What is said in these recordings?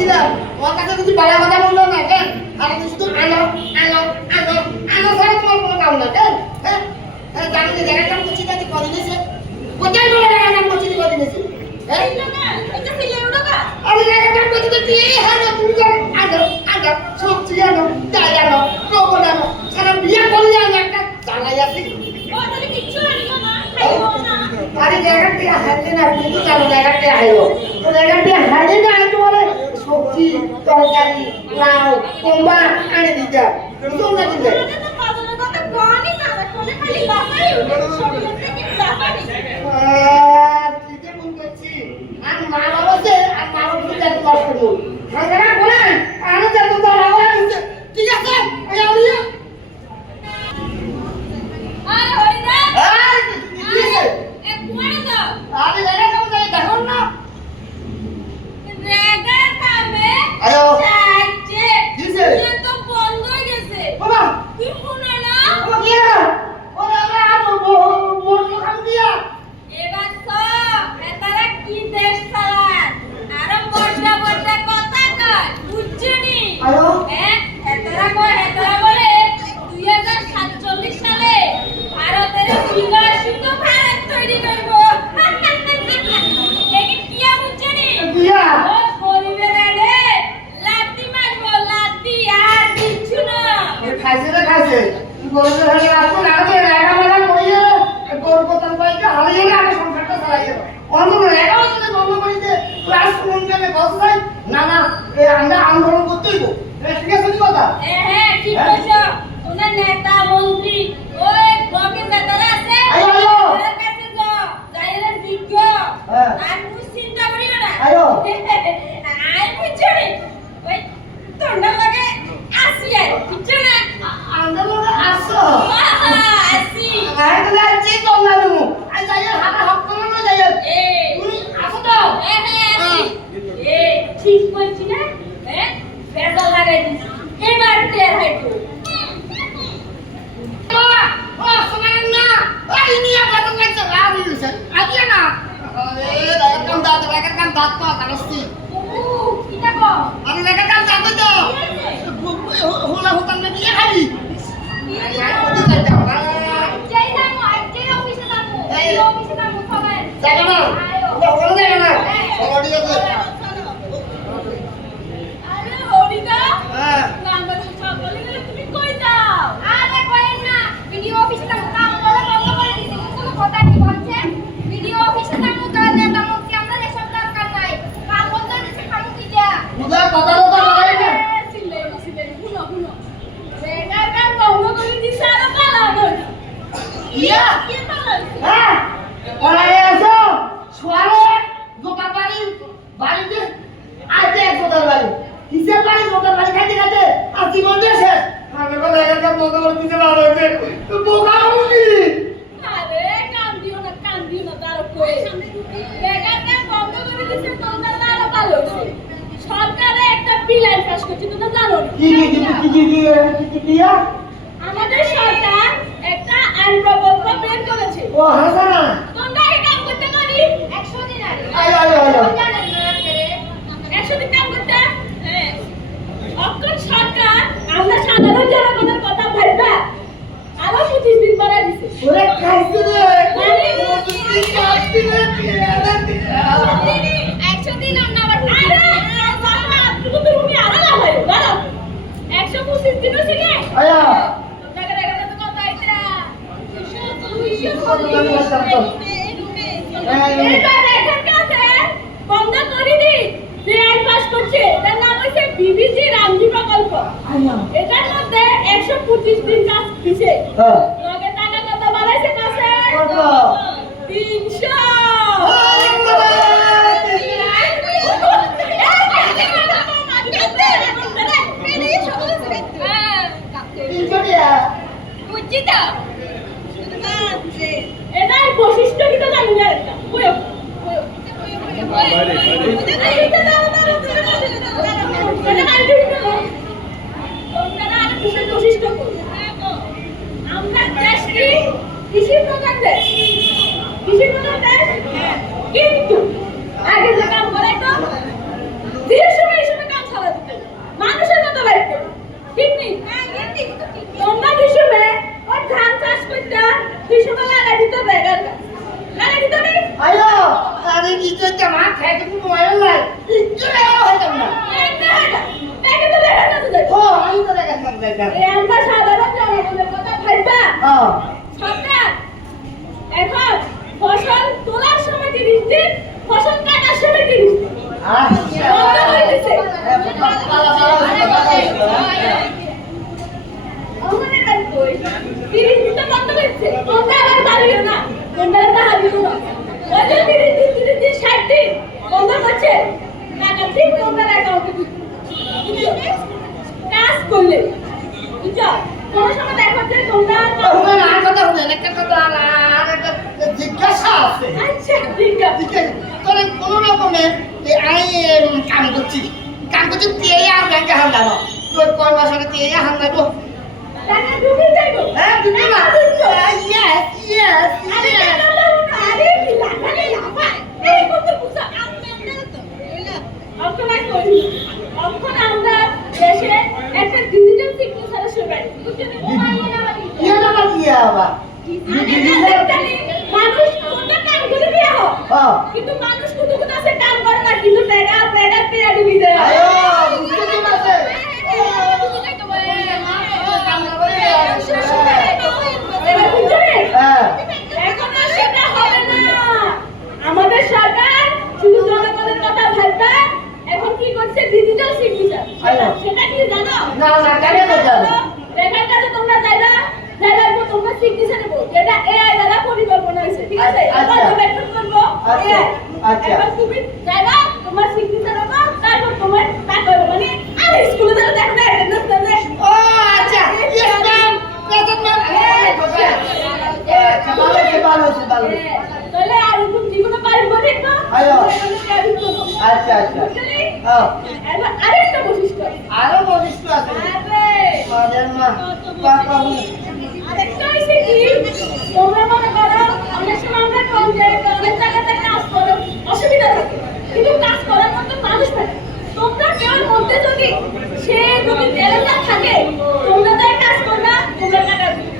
বলছিলাম ওর কাছে কিছু বালা কথা বললো না কেন আর শুধু আলো আলো আলো আলো ছাড়া তোমার কোনো কাম না কেন হ্যাঁ জানি যে জায়গাটা করছি কাছে কদিন এসে কোথায় বলে জায়গাটা করছি কদিন এসে হ্যাঁ এটা ফিলে উড়োকা আরে জায়গাটা করছি তো কি হ্যাঁ তুমি জানো আলো আলো সবজি আনো ডাল আনো রোবট আনো সারা বিয়ে করে যান একটা জানাই আছে ও তাহলে কিচ্ছু আনিও না খাইও না আরে জায়গাটা হাতে না তুমি তো জানো জায়গাটা আইও তো জায়গাটা হাতে না আইতো বলে সবজি তরকারি লাউ কোম্বা আনে দিতা বুঝুন না দিলে বাজারের কথা কোনি না কোনে খালি বাসাই উঠে সব লোকে কি জাপানি কি যে মন করছি আর মা বাবা সে আর মা বাবা যা কষ্ট করব হাঙ্গারা বলেন আর যা তো দাঁড়াও ঠিক আছে আইও আরে হরিদা আরে কি হইছে এ কোনে যাও আরে জায়গা কাম যাই দেখো না রেগা কামে আয়ো চাচে দিছে এ তো বন্ধ হয়ে গেছে বাবা কি শুনে না ও কি না ওরে আর বোন কাম দিয়া এবার সব এটারা কি দেশ চালান আর বড় বড় কথা কয় বুঝছনি আয়ো এটারা বলে 2047 সালে ভারতের বিকশিত ভারত তৈরি করব এই কি বুঝছনি দিয়া খাইছে গরুর হাড়ে আসুন আগে রেগা মেলা কইয়ে গরু পতন পাইতে হারিয়ে আগে সংসারটা চালাইয়ে অন্য রেগা হচ্ছে বন্ধ করিতে ক্লাস রুম থেকে বসাই না না এই আমরা আন্দোলন করতেই গো ঠিক আছে কথা হ্যাঁ ঠিক কইছো তোমরা নেতা মন্ত্রী ওই ব্লকে যারা আছে আয়ো ওদের কাছে যাও যাইলে বিজ্ঞ আর মুই চিন্তা করিও না আয়ো আই বুঝছনি ওই তোমরা লাগে আসি আর বুঝছ না আন্দোলন আসো আসি আর তো যাচ্ছি তোমরা নমু আই যাইয়া হাতে হক করো না যাইয়া তুমি আসো তো হ্যাঁ ঠিক কইছি না বেজাল লাগাই দিছি এবার টের হইতো ও শোনেন না ওই নিয়া বাতো কাছে লাগি দিছে আইয়া না রেগার কাম দাঁত পাওয়া কারস্তি কিটা গো আমি রেগার কাম দাঁত তো হোলা হোতাম না দিয়ে খালি জায়গা না হোলা জায়গা না সবাই আছে আরে হরিদা নাম্বার সকালে গেলে তুমি কই যাও আরে কই না ভিডিও অফিসে কাম বলে বন্ধ করে দিছি কোনো কথা কি বলছে ভিডিও অফিসে কাম করে নেতা মুক্তি আমরা এসব দরকার নাই কাম বন্ধ দিছে খামু কি যা বুঝা কথা তো লাগাই না সিলে শুনো রেগার কাম বন্ধ করে দিছে আর পালা গো ইয়া কি পালা হ্যাঁ ওরা এসো সোয়ালে দোকান বাড়িতে আইতে একদম বাড়ি কিসের বাড়ি দোকান বাড়ি খাইতে খাইতে আর জীবন শেষ আগে বলে রেগার কাম বন্ধ করে দিছে না হইছে বোকা মুনি আরে কাম দিও না দাঁড়ো কই রেগার কাম বন্ধ করে দিছে তোমরা দাঁড়ো ভালো হইছে সরকারে একটা বিল পাস করছে তোমরা জানো কি দিয়া আমাদের সরকার একটা আইন প্রকল্প বের করেছে ও হাসানা তোমরা এই কাম করতে পারি 100 দিন আগে আয় 100 দিন কাম করতে অক্ষর সরকার আমরা সাধারণ জনগণের কথা ভাববা আরো 25 দিন বাড়াই দিছে ওরে খাইছে রে মানে 25 দিন কাটতে রে 100 দিন আমরা আবার তুমি আরো না ভাই দাঁড়াও 125 দিন হইছে কি আয়া জায়গা তো কথা আইতা 200 বন্ধ করে দি যে আইন পাস করছে তার নাম হইছে বিবিজি রামজি প্রকল্প এটার মধ্যে 125 দিন কাজ দিছে লগে টাকা কত বাড়াইছে কাছে কত 300 এটার বৈশিষ্ট্য কি তো জানি না একটা আমরা আমরা সাধারণ জনগণের কথা ভাববা সরকার এখন ফসল তোলার সময় 30 দিন, ফসল কাটার সময় 30 দিন। আচ্ছা বন্ধ করে দিছে। আমাদের কাজ কই 30 দিন তো বন্ধ করেছে। তোমরা আবার দাঁড়িয়ে না, তোমরা দাঁড়িয়ে না। ওই যে 30 দিন 60 দিন বন্ধ করছে, টাকা ঠিক তোমরা অ্যাকাউন্টে দিচ্ছে। কাজ করলে বুঝছো, কোন সময় দেখো যে তোমরা জিজ্ঞাসা আছে আচ্ছা ঠিক আছে তোরা কোন রকমে কাম করছি দিয়ে আর ব্যাংকে হান দাও তোর কয় মাস আগে দিয়ে হান দাও টাকা ঢুকে যাইবো হ্যাঁ দিদি মা ইয়েস ইয়েস আরে টাকা দাও না আরে কি লাগালে লাফায় এই কত বুঝা আমরা তো অক্ষমাই করি অক্ষণ আমরা দেশে একটা ডিজিটাল সিগনেচার শুরু বুঝছেন ইয়া না দিয়া বাবা মানুষ কোনটা কাম করে দিয়া হোক কিন্তু মানুষ কত কত আছে কাম করে না কিন্তু টাকা পেয়া দিবি দেয় আয়ো বুঝতে কি আছে এখন আর সেটা হবে না আমাদের সরকার শুধু জনগণের কথা ভাববে এখন কি করছে ডিজিটাল সিগনেচার সেটা কি জানো না না কেন জানো দেখার কাছে তোমরা যাইবা যাইবার পর তোমরা সিগনেচার নেবো এটা এআই দ্বারা পরিকল্পনা হয়েছে ঠিক আছে আমরা ডকুমেন্ট করব এআই এখন তুমি যাইবা তোমার সিগনেচার হবে তারপর তোমার টাকা হবে মানে আরে স্কুলে যারা দেখো না অ্যাটেন্ডেন্স দেবে ও আচ্ছা ইয়েস ম্যাম প্রেজেন্ট ম্যাম ভালো তাহলে আর তুমি জীবনে পারবো ঠিক না আচ্ছা আচ্ছা এবার আরেকটা বৈশিষ্ট্য আরো বলিষ্ঠ আছে আরে মাদের মা পাপা আরেকটা হইছে কি তোমরা মনে করো অনেক সময় আমরা কম যাই অনেক জায়গাতে কাজ করো অসুবিধা থাকে কিন্তু কাজ করার মতো মানুষ থাকে তোমরা কেউর মধ্যে যদি সে যদি ট্যালেন্ট থাকে তোমরা তাই কাজ করবা তোমরা টাকা দিবে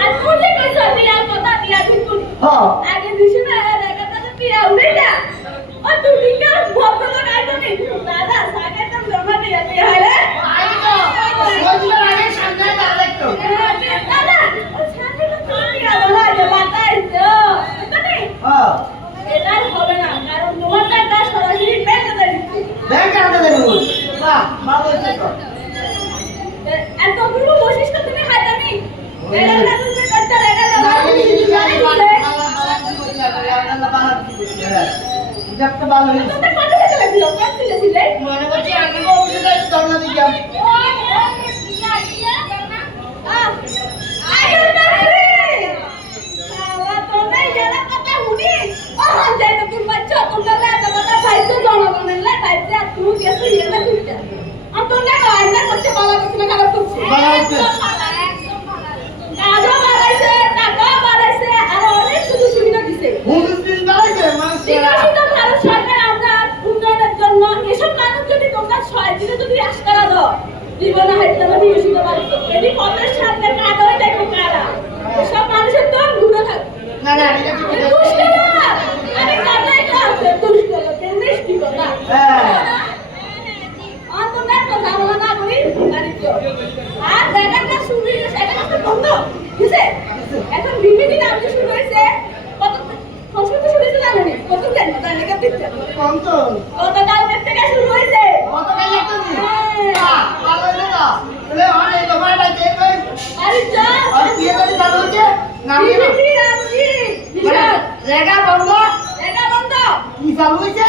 আর তুমি যে কইছো টিয়ার কথা টিয়া কিন্তু আগে দিছি না টাকা টাকা টিয়া উড়ে যা ও তুমি কি ভদ্রলোক আইতো নি দাদা সাকে তো জমা দিয়া দিয়া হলে ওইগুলো আগে সামনে দাঁড়াই তো দাদা ও সাকে তো টিয়া বলা যে বাতাইছো বুঝলি এটা হবে না কারণ তোমার টাকা সরাসরি ব্যাংকে দিচ্ছি ব্যাংকে হাতে দেবো বাহ ভালো হয়েছে তো এতগুলো বৈশিষ্ট্য তুমি হাইতানি এটা না তুমি করতে লাগা না দাদা এই তুমি জানি ভালো হয়েছে তোমরা কত টাকা লাগলো কত ছিলে মনে করছি আমি অবশ্যই যাই ধর্ণা দিলাম হুজুর দিন দাঁড়াইছে মানুষেরা জীবনে হাইতে না বিকশিত মানুষ এটি কতের সামনে কাজ হয়ে যায় কারা সব মানুষের তো দূরে থাকে না না এটা কি বলতে দুষ্ট না আরে কাটাই তো আছে দুষ্ট লোকের মিষ্টি কথা অন্তর কথা বলা না করি জানিস আর জায়গাটা শুরু হয়েছে সেটা তো বন্ধ বুঝছে এখন বিভিন্ন নাম শুরু হয়েছে কত সংস্কৃত শুরু হয়েছে জানেন কত জানেন জানেন কে দিচ্ছে কোন তো কত কাল থেকে শুরু হয়েছে কত কাল লাগতো নি ভালো হয়েছে না তাহলে অনেক তোমার লাগে কই আরে যা আর কি করে চালু হচ্ছে নামিয়ে কি রামজি জায়গা বন্ধ জায়গা বন্ধ কি চালু হয়েছে